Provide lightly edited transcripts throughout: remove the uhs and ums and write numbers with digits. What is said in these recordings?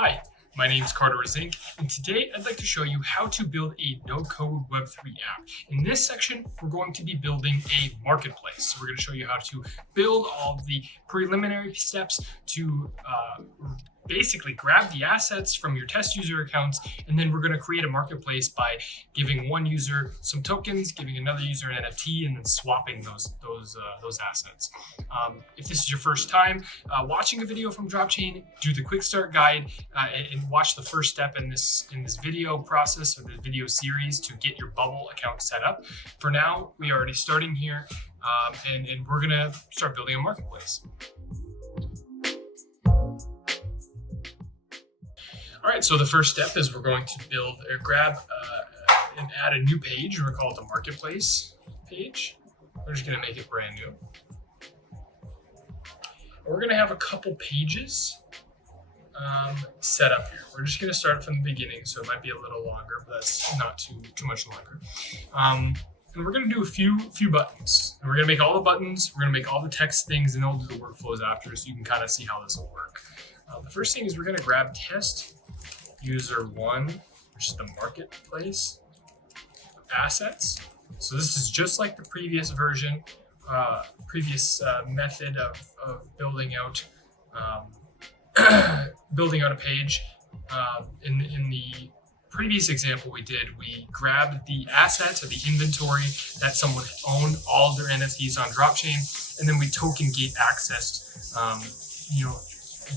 Hi, my name is Razink, and today I'd like to show you how to build a no-code Web3 app. In this section, we're going to be building a marketplace. So we're going to show you how to build all the preliminary steps to basically grab the assets from your test user accounts, and then we're going to create a marketplace by giving one user some tokens, giving another user an NFT, and then swapping those assets. If this is your first time watching a video from DropChain, do the quick start guide and watch the first step in this video process or the video series to get your bubble account set up. For now, we are already starting here, and we're going to start building a marketplace. All right, so the first step is we're going to build or grab and add a new page. We're going to call it the marketplace page. We're just going to make it brand new. We're going to have a couple pages set up here. We're just going to start from the beginning, so it might be a little longer, but that's not too much longer. And we're going to do a few buttons. And we're going to make all the buttons. We're going to make all the text things, and then we'll do the workflows after, so you can kind of see how this will work. The first thing is we're going to grab test user 1, which is the marketplace assets. So this is just like the previous version, method of building out a page. In the previous example we grabbed the assets or the inventory that someone owned, all of their NFTs on DropChain, and then we token gate accessed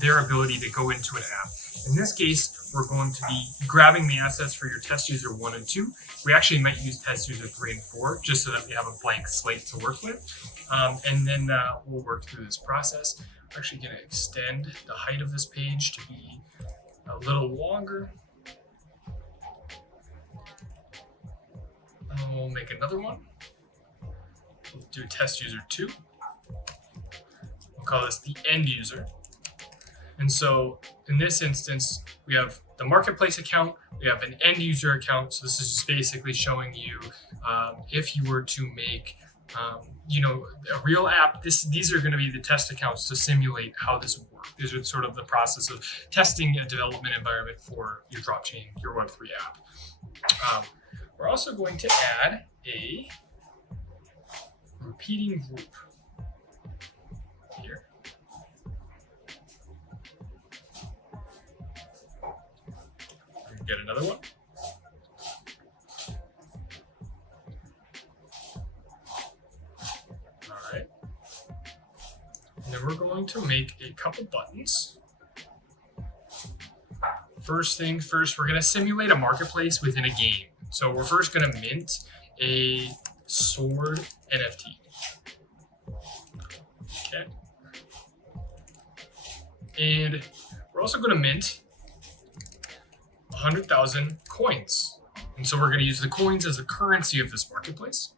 their ability to go into an app. In this case, we're going to be grabbing the assets for your test user 1 and 2. We actually might use test user 3 and 4 just so that we have a blank slate to work with. And then we'll work through this process. We're actually going to extend the height of this page to be a little longer. And we'll make another one. We'll do test user 2. We'll call this the end user. And so in this instance, we have the marketplace account, we have an end user account. So this is just basically showing you if you were to make a real app, these are going to be the test accounts to simulate how this would work. These are sort of the process of testing a development environment for your DropChain, your Web3 app. We're also going to add a repeating group here. Get another one. All right. And then we're going to make a couple buttons. First things first, we're going to simulate a marketplace within a game. So we're first going to mint a sword NFT. Okay. And we're also going to mint 100,000 coins. And so we're going to use the coins as the currency of this marketplace.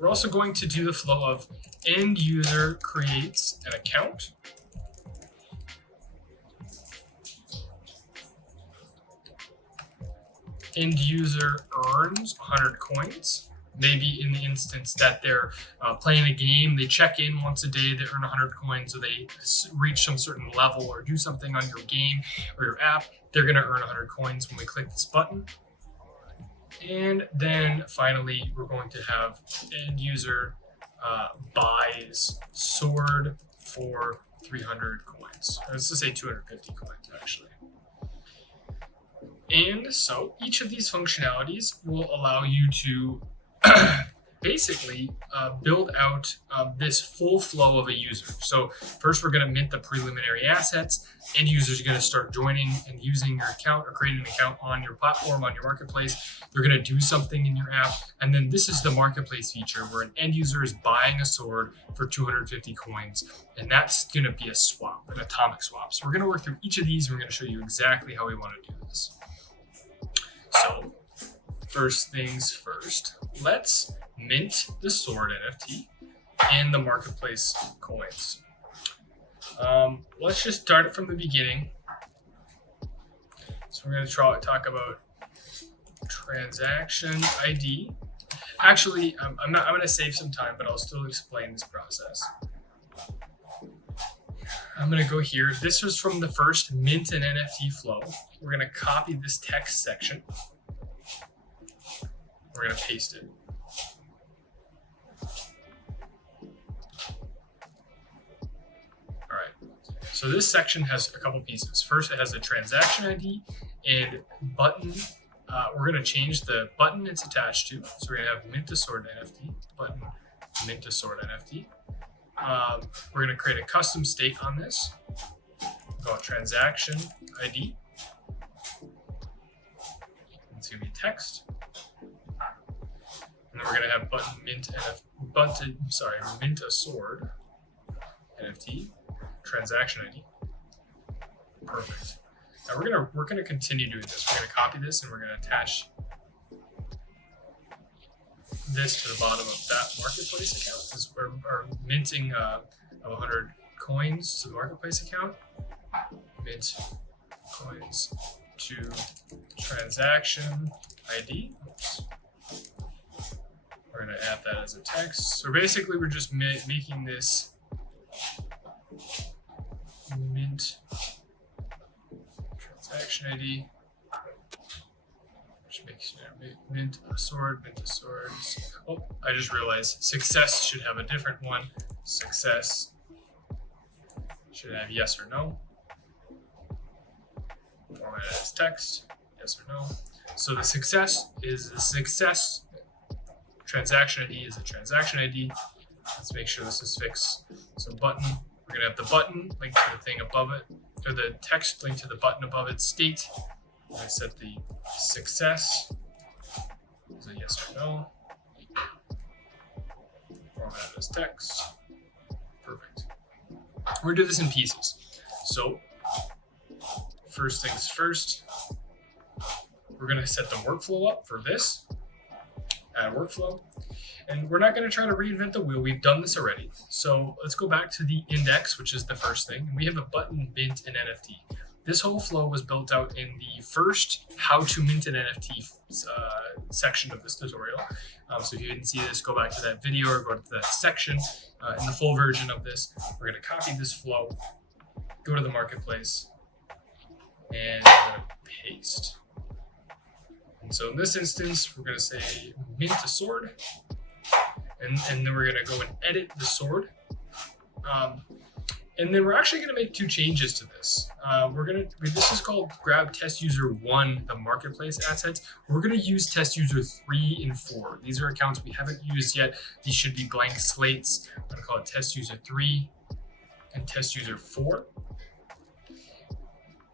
We're also going to do the flow of end user creates an account. End user earns 100 coins. Maybe in the instance that they're playing a game, they check in once a day, they earn 100 coins, so they reach some certain level or do something on your game or your app, they're going to earn 100 coins when we click this button. And then finally, we're going to have end user buys sword for 300 coins. Let's just say 250 coins, actually. And so each of these functionalities will allow you to basically build out this full flow of a user. So first we're going to mint the preliminary assets. End users are going to start joining and using your account or creating an account on your platform, on your marketplace. They're going to do something in your app. And then this is the marketplace feature where an end user is buying a sword for 250 coins. And that's going to be a swap, an atomic swap. So we're going to work through each of these. And we're going to show you exactly how we want to do this. So first things first, let's mint the sword NFT and the marketplace coins. Let's just start it from the beginning. So we're going to talk about transaction ID Actually, I'm going to save some time, but I'll still explain this process. I'm going to go here. This was from the first mint and NFT flow. We're going to copy this text section. We're going to paste it. All right. So this section has a couple pieces. First, it has a transaction ID and button. We're going to change the button it's attached to. So we're going to have mint to sort NFT, button mint to sort NFT. We're going to create a custom state on this called transaction ID. It's going to be text. And then we're going to have button mint mint a sword NFT transaction ID. Perfect. Now we're gonna continue doing this. We're gonna copy this and we're gonna attach this to the bottom of that marketplace account. Because we're minting 100 coins to the marketplace account. Mint coins to transaction ID. Oops. We're gonna add that as a text. So basically, we're just making this mint transaction ID. Just makes mint a sword. Oh, I just realized success should have a different one. Success should have yes or no. Format as text, yes or no. So the success is the success. Transaction ID is a transaction ID. Let's make sure this is fixed. So button, we're gonna have the button linked to the thing above it, or the text linked to the button above it. State, we're gonna set the success as a yes or no. Format as text. Perfect. We're gonna do this in pieces. So first things first, we're gonna set the workflow up for this. Add workflow. And we're not going to try to reinvent the wheel. We've done this already. So let's go back to the index, which is the first thing. We have a button, mint, and NFT. This whole flow was built out in the first how to mint an NFT section of this tutorial. So if you didn't see this, go back to that video or go to that section. In the full version of this, we're going to copy this flow, go to the marketplace, and we're going to paste. And so in this instance, we're going to say mint a sword, and then we're going to go and edit the sword. And then we're actually going to make two changes to this. This is called grab test user 1, the marketplace assets. We're going to use test user 3 and 4. These are accounts we haven't used yet. These should be blank slates. I'm going to call it test user 3 and test user 4.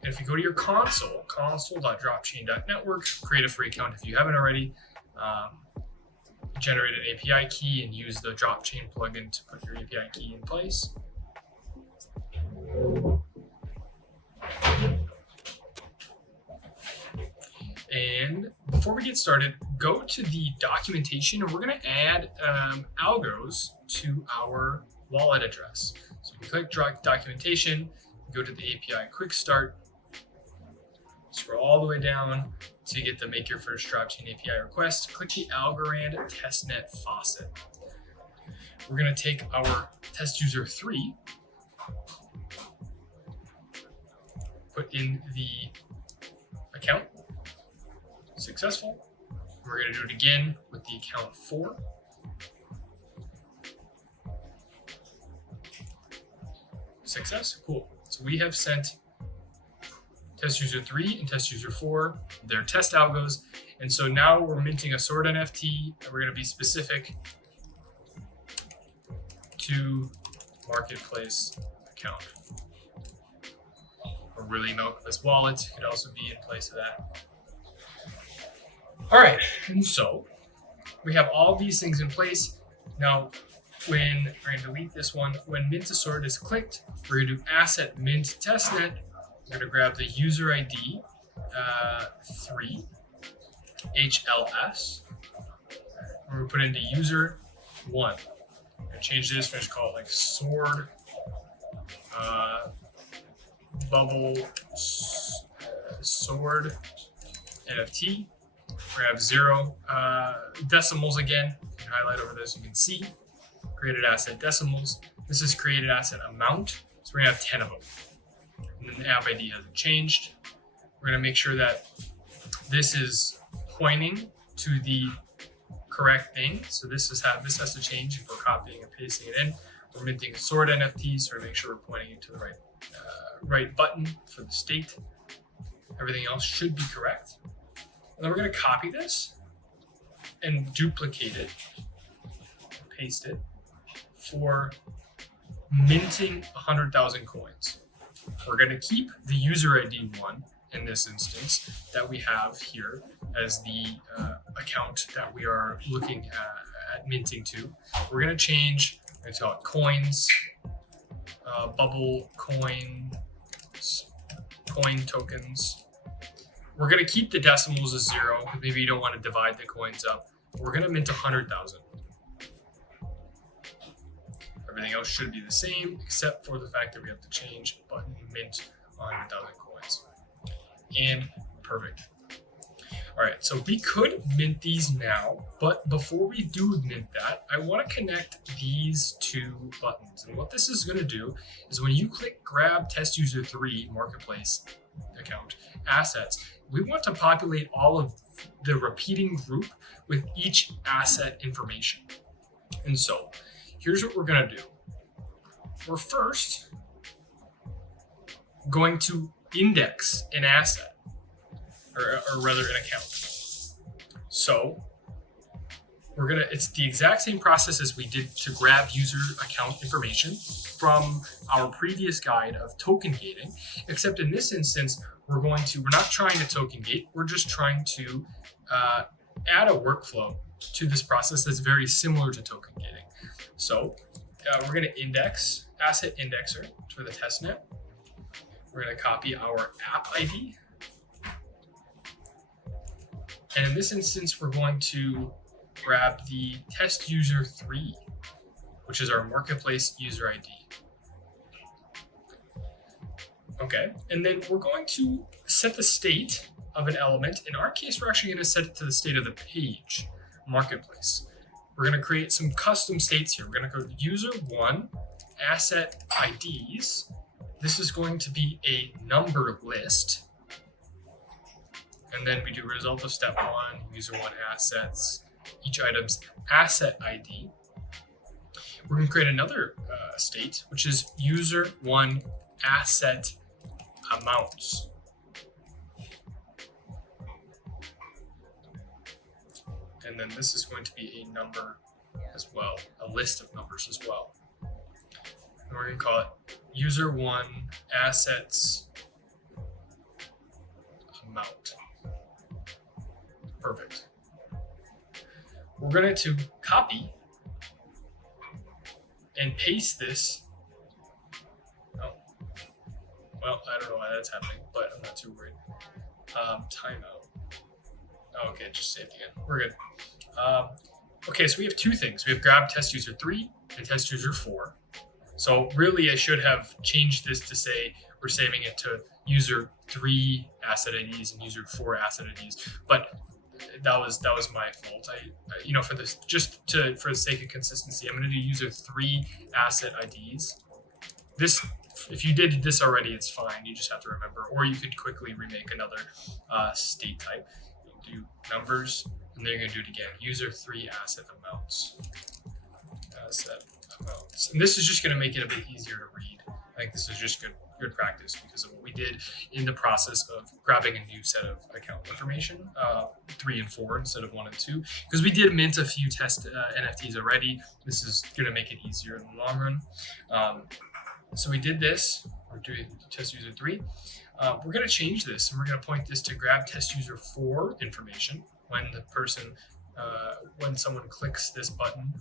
And if you go to your console.dropchain.network, create a free account if you haven't already, generate an API key and use the DropChain plugin to put your API key in place. And before we get started, go to the documentation and we're going to add algos to our wallet address. So you click documentation, go to the API quick start, scroll all the way down to get the make your first DropChain API request. Click the Algorand testnet faucet. We're going to take our test user 3, put in the account, successful. We're going to do it again with the account 4. Success, cool. So we have sent test user 3 and test user 4, their test algos. And so now we're minting a sword NFT, and we're going to be specific to marketplace account. Or really milk this wallet could also be in place of that. All right, and so we have all these things in place. Now, when we're going to delete this one, when mint a sword is clicked, we're going to do asset mint testnet. We're going to grab the user ID 3 HLS. We're going to put into user 1. We're going to change this. We're just call it like sword bubble sword NFT. We're gonna have 0 decimals again. You can highlight over this, you can see created asset decimals. This is created asset amount. So we're gonna have 10 of them. And then the app ID hasn't changed. We're gonna make sure that this is pointing to the correct thing. So this has to change if we're copying and pasting it in. We're minting sort NFTs, so make sure we're pointing it to the right button for the state. Everything else should be correct. And then we're going to copy this and duplicate it, paste it for minting 100,000 coins. We're going to keep the user ID 1 in this instance that we have here as the account that we are looking at minting to. We're going to change, let's call it coins, bubble coins, coin tokens. We're going to keep the decimals as 0 because maybe you don't want to divide the coins up. We're going to mint 100,000. Everything else should be the same except for the fact that we have to change button mint 100,000 coins. And perfect. All right, so we could mint these now, but before we do mint that, I want to connect these two buttons. And what this is going to do is when you click grab test user 3 marketplace account assets, we want to populate all of the repeating group with each asset information. And so here's what we're going to do. We're first going to index an asset, or rather an account. So it's the exact same process as we did to grab user account information from our previous guide of token gating, except in this instance, we're not trying to token gate, we're just trying to add a workflow to this process that's very similar to token gating. So we're going to index asset indexer for the testnet. We're going to copy our app ID. And in this instance, we're going to grab the test user 3, which is our marketplace user ID. Okay, and then we're going to set the state of an element. In our case, we're actually going to set it to the state of the page, marketplace. We're going to create some custom states here. We're going to go to user 1, asset IDs. This is going to be a number list. And then we do result of step 1, user 1 assets, each item's asset ID. We're going to create another state, which is user 1 asset amounts. And then this is going to be a number as well, a list of numbers as well. And we're going to call it user 1 assets amount. Perfect. We're going to copy and paste this. Oh, well, I don't know why that's happening, but I'm not too worried. Timeout. Oh, okay, just saved again. We're good. Okay, so we have two things. We have grab test user 3 and test user 4. So really, I should have changed this to say we're saving it to user 3 asset IDs and user 4 asset IDs, but that was my fault. For this, for the sake of consistency, I'm going to do user 3 asset IDs. This, if you did this already, it's fine. You just have to remember, or you could quickly remake another state type. You do numbers, and then you're going to do it again. User 3 asset amounts. Asset amounts, and this is just going to make it a bit easier to read. I think this is just good practice because of what we did in the process of grabbing a new set of account information, 3 and 4 instead of 1 and 2, because we did mint a few test NFTs already. This is going to make it easier in the long run. So we did this. We're doing test user 3. We're going to change this, and we're going to point this to grab test user 4 information when when someone clicks this button.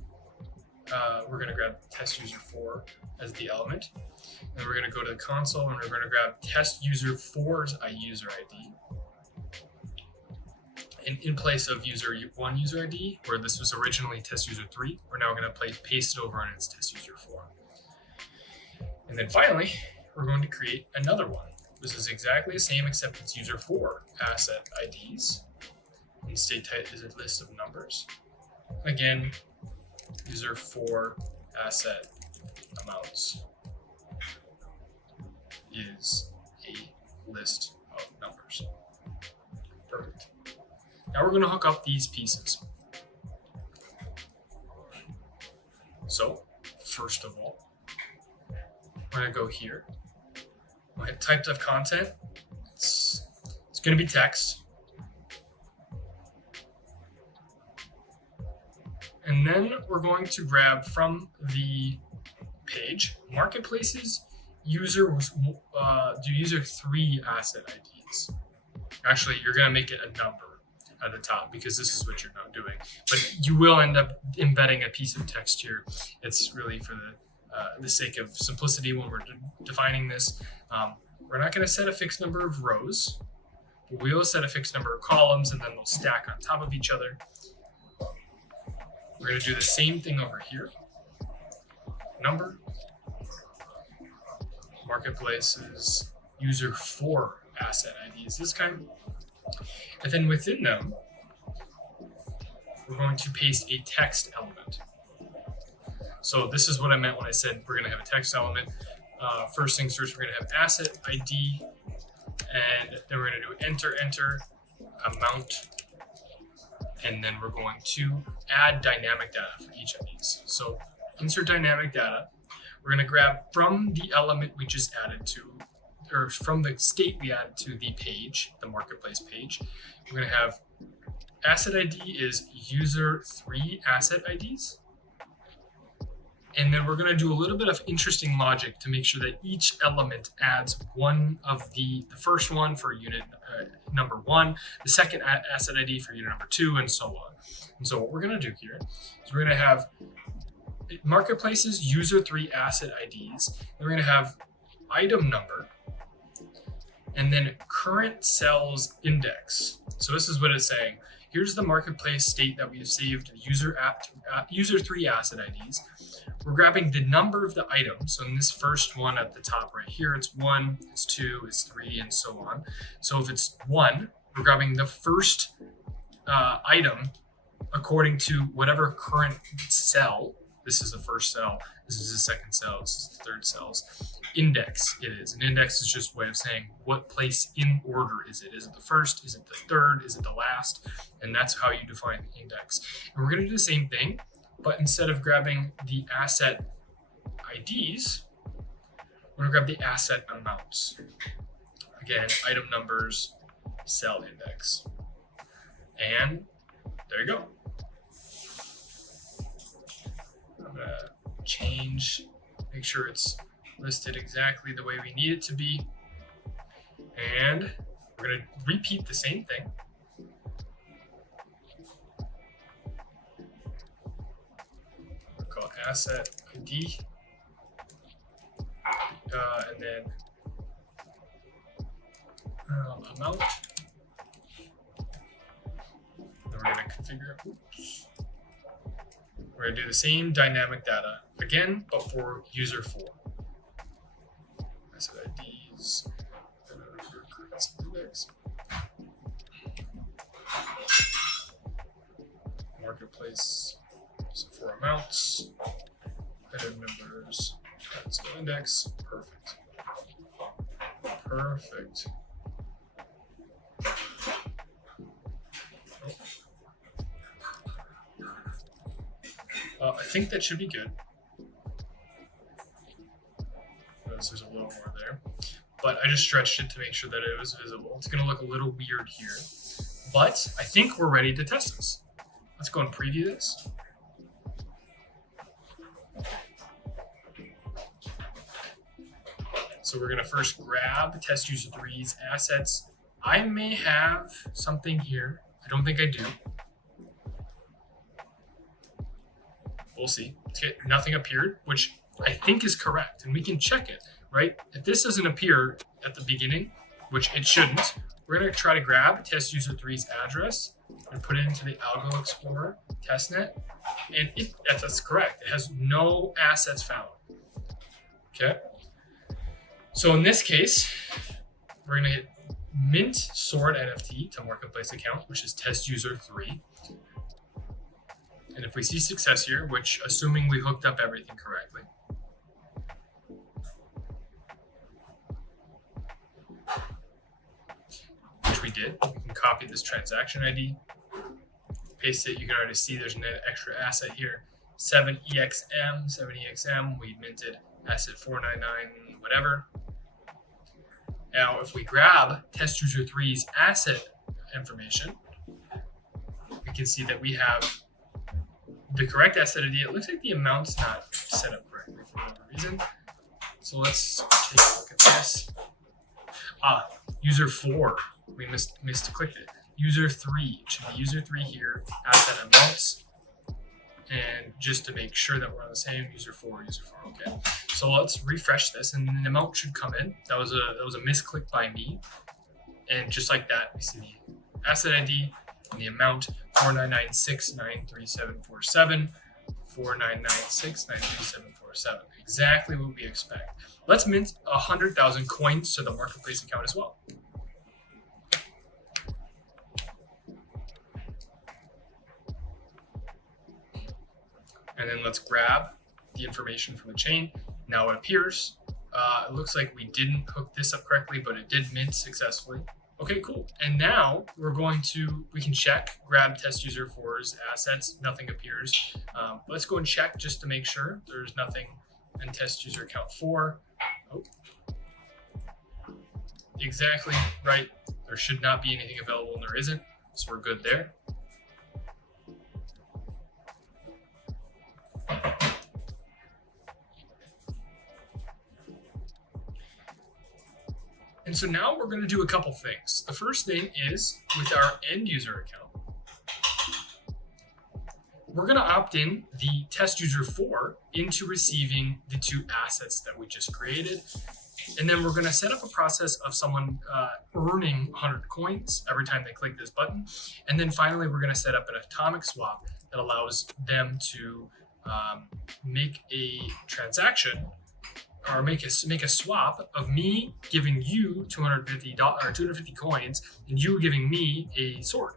We're going to grab test user 4 as the element. And we're going to go to the console and we're going to grab test user 4's user ID. And in place of user 1 user ID, where this was originally test user 3, we're now going to paste it over and it's test user 4. And then finally, we're going to create another one. This is exactly the same except it's user 4 asset IDs. And state type is a list of numbers. Again, user for asset amounts is a list of numbers. Perfect. Now we're going to hook up these pieces. So first of all, we're going to go here. We'll hit types of content. It's going to be text. And then we're going to grab from the page, marketplaces, user 3 asset IDs. Actually, you're going to make it a number at the top because this is what you're not doing. But you will end up embedding a piece of text here. It's really for the sake of simplicity when we're defining this. We're not going to set a fixed number of rows, but we will set a fixed number of columns, and then they'll stack on top of each other. We're going to do the same thing over here. Number, marketplaces, user for asset IDs, this kind. And then within them, we're going to paste a text element. So this is what I meant when I said we're going to have a text element. First things first, we're going to have asset ID, and then we're going to do enter, amount, and then we're going to add dynamic data for each of these. So insert dynamic data. We're going to grab from the element we just added to, or from the state we added to the page, the marketplace page. We're going to have asset ID is user 3 asset IDs. And then we're going to do a little bit of interesting logic to make sure that each element adds one of the first one for unit number 1, the second asset ID for unit number 2, and so on. And so what we're going to do here is we're going to have marketplaces user 3 asset IDs. And we're going to have item number and then current sales index. So this is what it's saying. Here's the marketplace state that we have saved user 3 asset IDs. We're grabbing the number of the item. So in this first one at the top right here, it's 1, it's 2, it's 3, and so on. So if it's 1, we're grabbing the first item according to whatever current cell. This is the first cell. This is the second cell. This is the third cell's index it is. An index is just a way of saying what place in order is it. Is it the first? Is it the third? Is it the last? And that's how you define the index. And we're going to do the same thing, but instead of grabbing the asset IDs, we're going to grab the asset amounts. Again, item numbers, cell index. And there you go. I'm going to change, make sure it's listed exactly the way we need it to be. And we're going to repeat the same thing. We'll call it asset ID. And then amount. Then we're going to configure. Oops. We're going to do the same dynamic data again, but for user 4. Asset IDs, index, marketplace, so for amounts, item numbers, asset index, perfect. Perfect. I think that should be good. Notice there's a little more there, but I just stretched it to make sure that it was visible. It's going to look a little weird here, but I think we're ready to test this. Let's go and preview this. So we're going to first grab test user 3's assets. I may have something here. I don't think I do. We'll see. Okay, nothing appeared, which I think is correct, and we can check it, right? If this doesn't appear at the beginning, which it shouldn't, we're going to try to grab test user 3's address and put it into the Algo Explorer testnet, and that's correct. It has no assets found. Okay. So in this case, we're going to hit mint sword NFT to marketplace account, which is test user 3. And if we see success here, which assuming we hooked up everything correctly, which we did, we can copy this transaction ID, paste it. You can already see there's an extra asset here, 7EXM, we minted asset 499, whatever. Now, if we grab test user 3's asset information, we can see that we have the correct asset ID. It looks like the amount's not set up correctly for whatever reason. So let's take a look at this. User 4. We misclicked it. User 3. It should be user 3 here. Asset amounts. And just to make sure that we're on the same, user 4. Okay. So let's refresh this, and the amount should come in. That was a misclick by me. And just like that, we see the asset ID and the amount 4996937747. 4996937747. Exactly what we expect. Let's mint 100,000 coins to the marketplace account as well. And then let's grab the information from the chain. Now it appears, it looks like we didn't hook this up correctly, but it did mint successfully. Okay, cool. And now we can check, grab test user 4's assets. Nothing appears. Let's go and check just to make sure there's nothing in test user account 4. Oh. Exactly right. There should not be anything available, and there isn't. So we're good there. And so now we're going to do a couple things. The first thing is with our end user account, we're going to opt in the test user 4 into receiving the 2 assets that we just created. And then we're going to set up a process of someone earning 100 coins every time they click this button. And then finally, we're going to set up an atomic swap that allows them to make a transaction or make a swap of me giving you $250 coins and you giving me a sword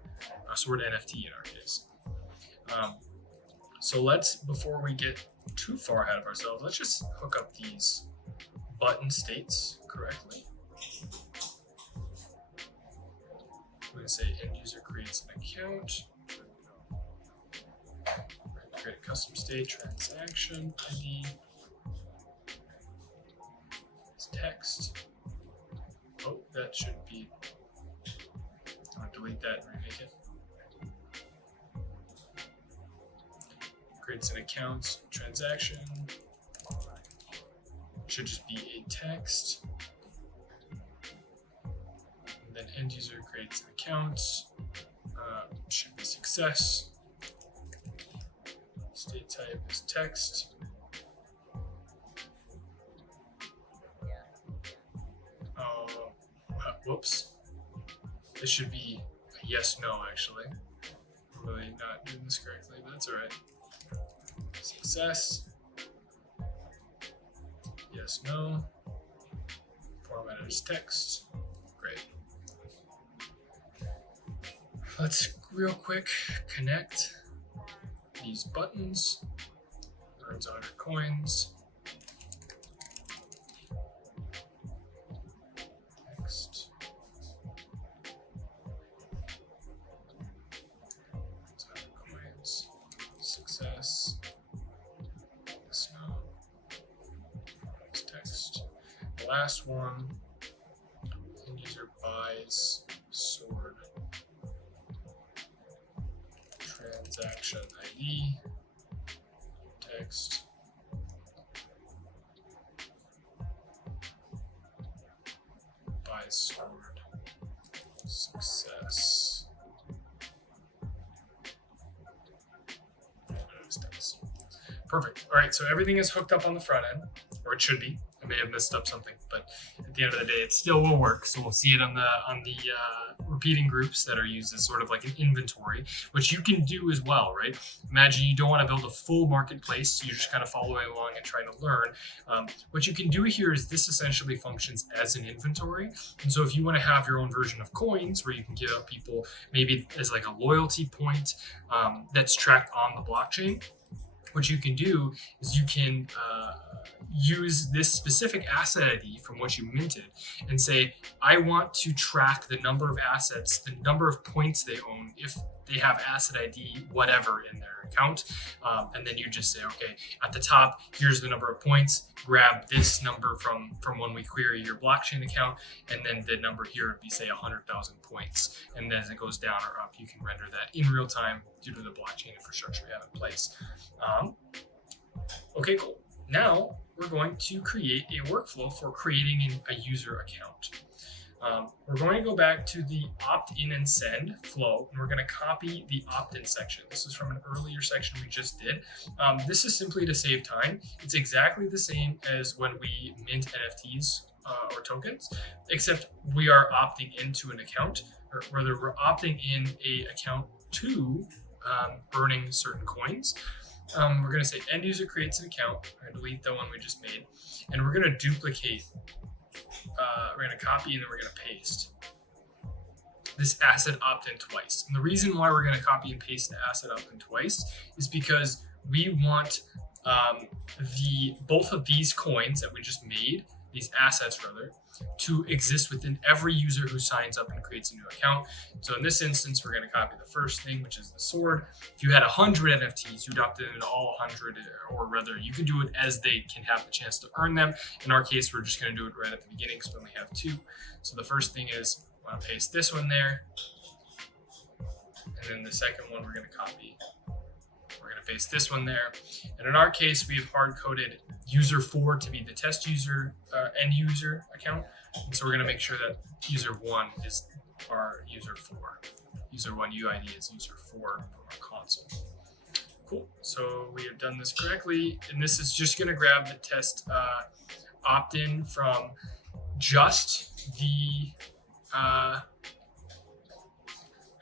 NFT in our case. So before we get too far ahead of ourselves, let's just hook up these button states correctly. We're going to say end user creates an account. We're going to create a custom state, transaction ID. Text. Oh, that should be. I'm going to delete that and remake it. Creates an account transaction. Should just be a text. And then end user creates an account. Should be success. State type is text. Whoops. This should be a yes, no, actually. I'm really not doing this correctly, but that's all right. Success. Yes, no. Format as text. Great. Let's real quick connect these buttons. Earns 100 coins. Next. Coins. Success. Yes, no. Text. The last one. End user buys sword. Transaction ID. Text. Buys sword. Success. Perfect. All right, so everything is hooked up on the front end, or it should be. I may have messed up something, but at the end of the day, it still will work. So we'll see it on the repeating groups that are used as sort of like an inventory, which you can do as well, right? Imagine you don't want to build a full marketplace. You're just kind of following along and trying to learn. What you can do here is this essentially functions as an inventory. And so if you want to have your own version of coins where you can give out people maybe as like a loyalty point that's tracked on the blockchain, what you can do is you can use this specific asset ID from what you minted and say, I want to track the number of assets, the number of points they own if they have asset ID, whatever in their account. And then you just say, okay, at the top, here's the number of points, grab this number from when we query your blockchain account. And then the number here would be say 100,000 points. And then as it goes down or up, you can render that in real time due to the blockchain infrastructure we have in place. Okay, cool. Now we're going to create a workflow for creating a user account. We're going to go back to the opt-in and send flow, and we're going to copy the opt-in section. This is from an earlier section we just did. This is simply to save time. It's exactly the same as when we mint NFTs or tokens, except we are opting into an account, or whether we're opting in a account to earning certain coins. We're going to say end user creates an account. We're going to delete the one we just made, and we're going to duplicate. We're going to copy and then we're going to paste this asset opt-in twice. And the reason why we're going to copy and paste the asset opt-in twice is because we want both of these coins that we just made, these assets rather, to exist within every user who signs up and creates a new account. So in this instance, we're going to copy the first thing, which is the sword. If you had 100 NFTs, you'd opt in all 100, or rather, you can do it as they can have the chance to earn them. In our case, we're just going to do it right at the beginning because we only have 2. So the first thing is, I want to paste this one there. And then the second one, we're going to copy. We're going to paste this one there. And in our case, we have hard-coded user 4 to be the test user, end user account. And so we're going to make sure that user 1 is our user 4. User 1 UID is user 4 from our console. Cool. So we have done this correctly. And this is just going to grab the test opt-in from just the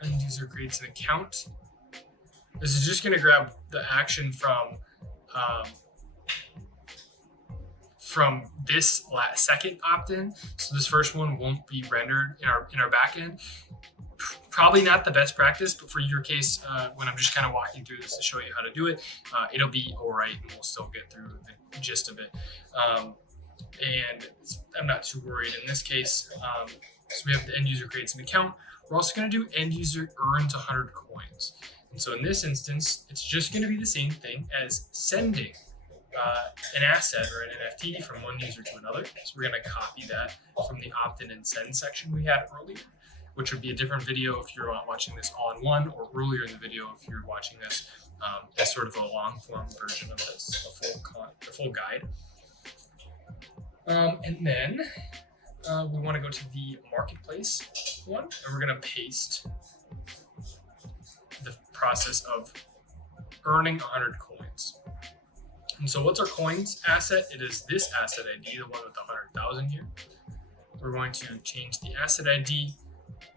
end user creates an account. This is just going to grab the action from this second opt-in. So this first one won't be rendered in our backend. Probably not the best practice, but for your case, when I'm just kind of walking through this to show you how to do it, it'll be all right, and we'll still get through the gist of it. And I'm not too worried in this case. So we have the end user creates an account. We're also going to do end user earns 100 coins. And so in this instance, it's just going to be the same thing as sending an asset or an NFT from one user to another. So we're going to copy that from the opt-in and send section we had earlier, which would be a different video if you're watching this all in one, or earlier in the video if you're watching this as sort of a long form version of this, a full guide. And then we want to go to the marketplace one, and we're going to paste the process of earning 100 coins. And so what's our coins asset? It is this asset ID, the one with the 100,000 here. We're going to change the asset ID.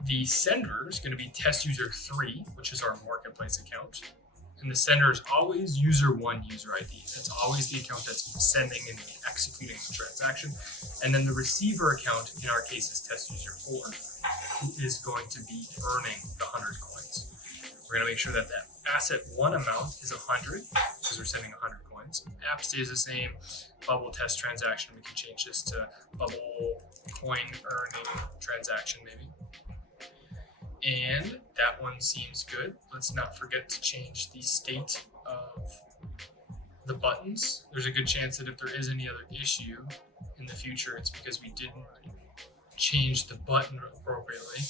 The sender is going to be test user 3, which is our marketplace account. And the sender is always user 1 user ID. That's always the account that's sending and executing the transaction. And then the receiver account, in our case, is test user 4, who is going to be earning the 100 coins. We're going to make sure that that asset 1 amount is 100 because we're sending 100 coins. App stays the same. Bubble test transaction, we can change this to bubble coin earning transaction maybe. And that one seems good. Let's not forget to change the state of the buttons. There's a good chance that if there is any other issue in the future, it's because we didn't change the button appropriately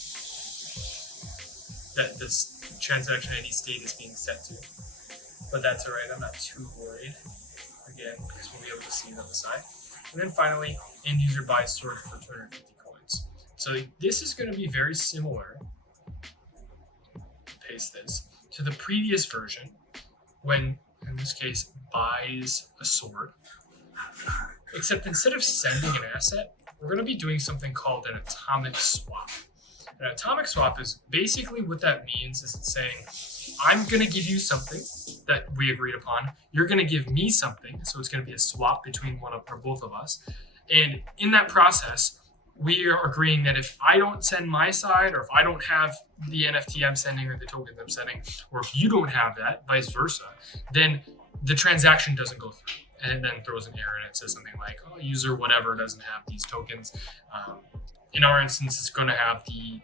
that this transaction ID state is being set to. But that's all right. I'm not too worried, again, because we'll be able to see it on the side. And then finally, end user buys sword for 250 coins. So this is going to be very similar, paste this, to the previous version when, in this case, buys a sword. except instead of sending an asset, we're going to be doing something called an atomic swap. An atomic swap is basically what that means is it's saying, I'm going to give you something that we agreed upon. You're going to give me something. So it's going to be a swap between one of or both of us. And in that process, we are agreeing that if I don't send my side, or if I don't have the NFT I'm sending or the token I'm sending, or if you don't have that, vice versa, then the transaction doesn't go through. And it then throws an error and it says something like, oh, user whatever doesn't have these tokens. In our instance, it's going to have the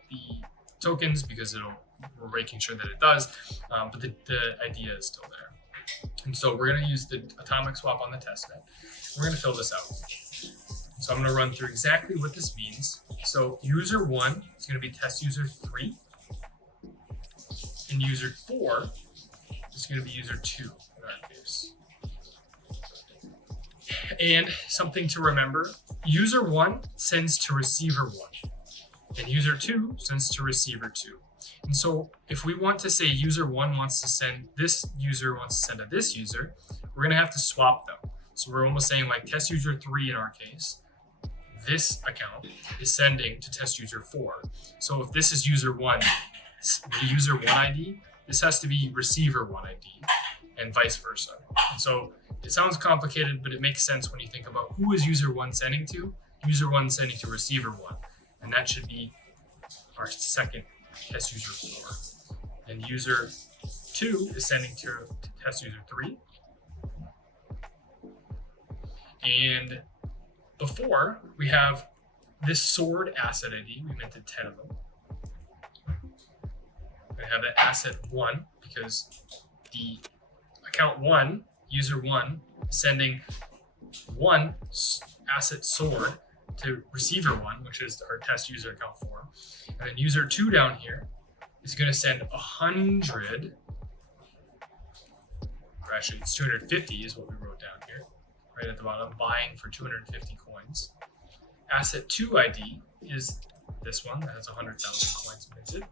tokens because we're making sure that it does, but the idea is still there. And so we're going to use the atomic swap on the testnet. We're going to fill this out. So I'm going to run through exactly what this means. So user 1 is going to be test user 3, and user 4 is going to be user 2 in our case. And something to remember, user 1 sends to receiver 1, and user 2 sends to receiver 2. And so if we want to say user 1 wants to send, this user wants to send to this user, we're going to have to swap them. So we're almost saying like test user 3 in our case, this account is sending to test user 4. So if this is user 1, the user 1 ID, this has to be receiver 1 ID, and vice versa. And so it sounds complicated, but it makes sense when you think about who is user 1 sending to. User 1 sending to receiver 1, and that should be our second test user 4. And user 2 is sending to test user 3. And before, we have this sword asset ID. We minted 10 of them. We have that asset 1 because the account 1, user 1, is sending 1 asset sword to receiver 1, which is our test user account 4. And then user 2 down here is going to send 100, or actually it's 250 is what we wrote down here. Right at the bottom, buying for 250 coins. Asset 2 ID is this one that has 100,000 coins minted.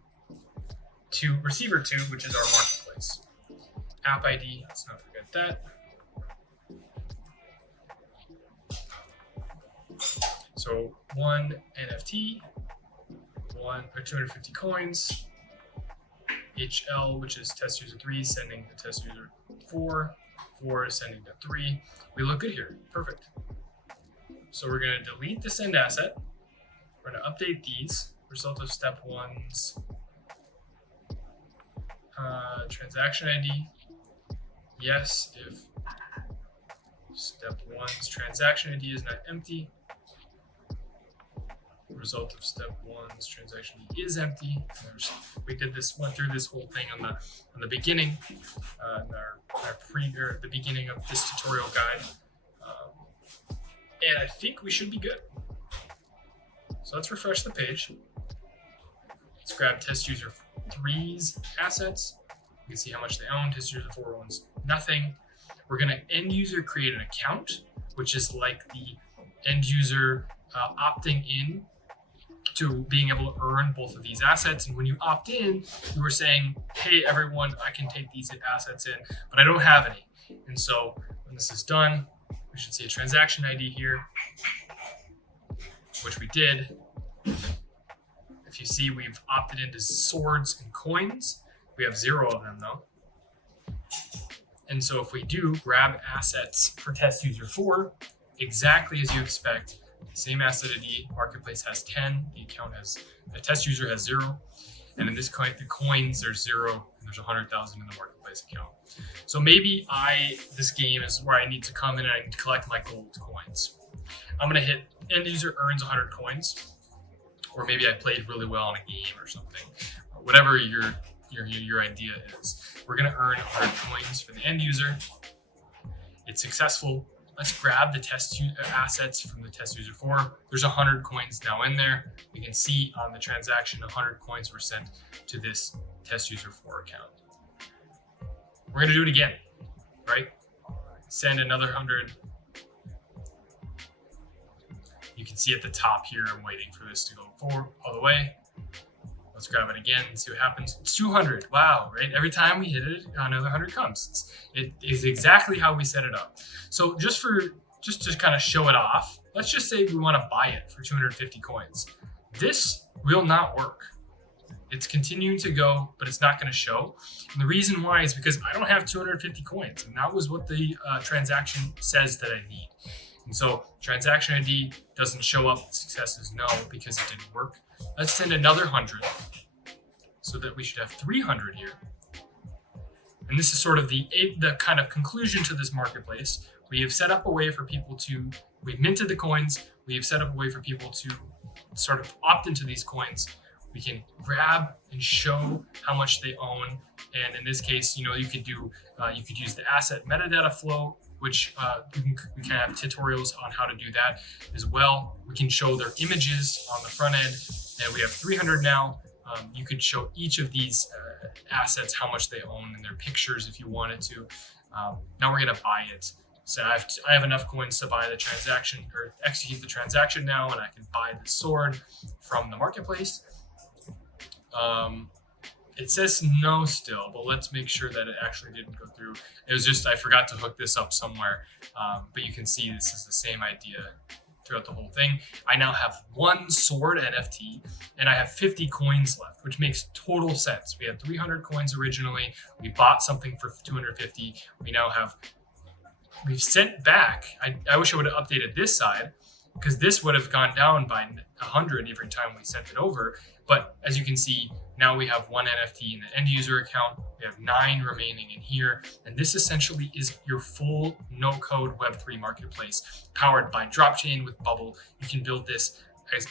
To receiver 2, which is our marketplace. App ID, let's not forget that. So 1 NFT, 250 coins. HL, which is test user 3, sending to test user 4. 4 is sending to 3. We look good here. Perfect. So we're going to delete the send asset. We're going to update these. Result of step 1's transaction ID. Yes, if step 1's transaction ID is not empty. Result of step 1's transaction ID is empty. We went through this whole thing on the beginning, the beginning of this tutorial guide, and I think we should be good. So let's refresh the page. Let's grab test user 3's assets. You can see how much they own. Test user 4 owns nothing. We're going to end user create an account, which is like the end user opting in to being able to earn both of these assets. And when you opt in, you were saying, hey, everyone, I can take these assets in, but I don't have any. And so when this is done, we should see a transaction ID here, which we did. If you see, we've opted into swords and coins. We have 0 of them though. And so if we do grab assets for test user 4, exactly as you expect, same asset ID, marketplace has 10, the test user has 0, and in this the coins there's 0, and there's 100,000 in the marketplace account. So maybe this game is where I need to come in and I need to collect my gold coins. I'm gonna hit end user earns 100 coins, or maybe I played really well in a game or something, whatever your idea is. We're gonna earn 100 coins for the end user. It's successful. Let's grab the test assets from the test user 4. There's 100 coins now in there. We can see on the transaction 100 coins were sent to this test user 4 account. We're gonna do it again, right? Send another 100. You can see at the top here, I'm waiting for this to go forward all the way. Let's grab it again and see what happens. It's 200. Wow, right? Every time we hit it, another 100 comes. It is exactly how we set it up. So just for just to kind of show it off, let's just say we want to buy it for 250 coins. This will not work. It's continuing to go, but it's not going to show. And the reason why is because I don't have 250 coins. And that was what the transaction says that I need. And so transaction ID doesn't show up. The success is no, because it didn't work. Let's send another 100 so that we should have 300 here. And this is sort of the kind of conclusion to this marketplace. We have set up a way for people to, we've minted the coins. We have set up a way for people to sort of opt into these coins. We can grab and show how much they own. And in this case, you could use the asset metadata flow, which we can have tutorials on how to do that as well. We can show their images on the front end, and we have 300 now. You could show each of these assets, how much they own, and their pictures if you wanted to. Now we're gonna buy it. So I have enough coins to buy the transaction or execute the transaction now, and I can buy the sword from the marketplace. It says no still, but let's make sure that it actually didn't go through. It was just, I forgot to hook this up somewhere, but you can see this is the same idea throughout the whole thing. I now have one sword NFT and I have 50 coins left, which makes total sense. We had 300 coins originally. We bought something for 250. We've sent back. I wish I would have updated this side, because this would have gone down by 100 every time we sent it over. But as you can see, now we have one NFT in the end user account. We have 9 remaining in here. And this essentially is your full no-code Web3 marketplace powered by DropChain with Bubble. You can build this as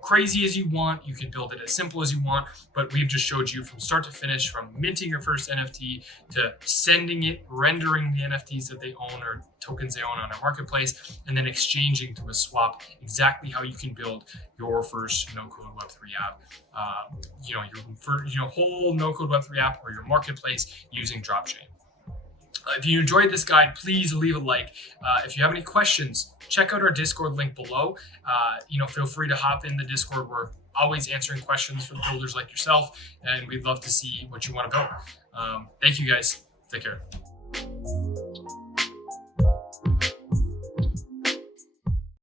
crazy as you want. You can build it as simple as you want, but we've just showed you from start to finish, from minting your first NFT to sending it, rendering the NFTs that they own or tokens they own on our marketplace, and then exchanging to a swap, exactly how you can build your first no-code Web3 app, your whole no-code Web3 app or your marketplace using DropChain. If you enjoyed this guide, please leave a like. If you have any questions, check out our Discord link below. Feel free to hop in the Discord. We're always answering questions from builders like yourself, and we'd love to see what you want to build. Thank you guys. Take care.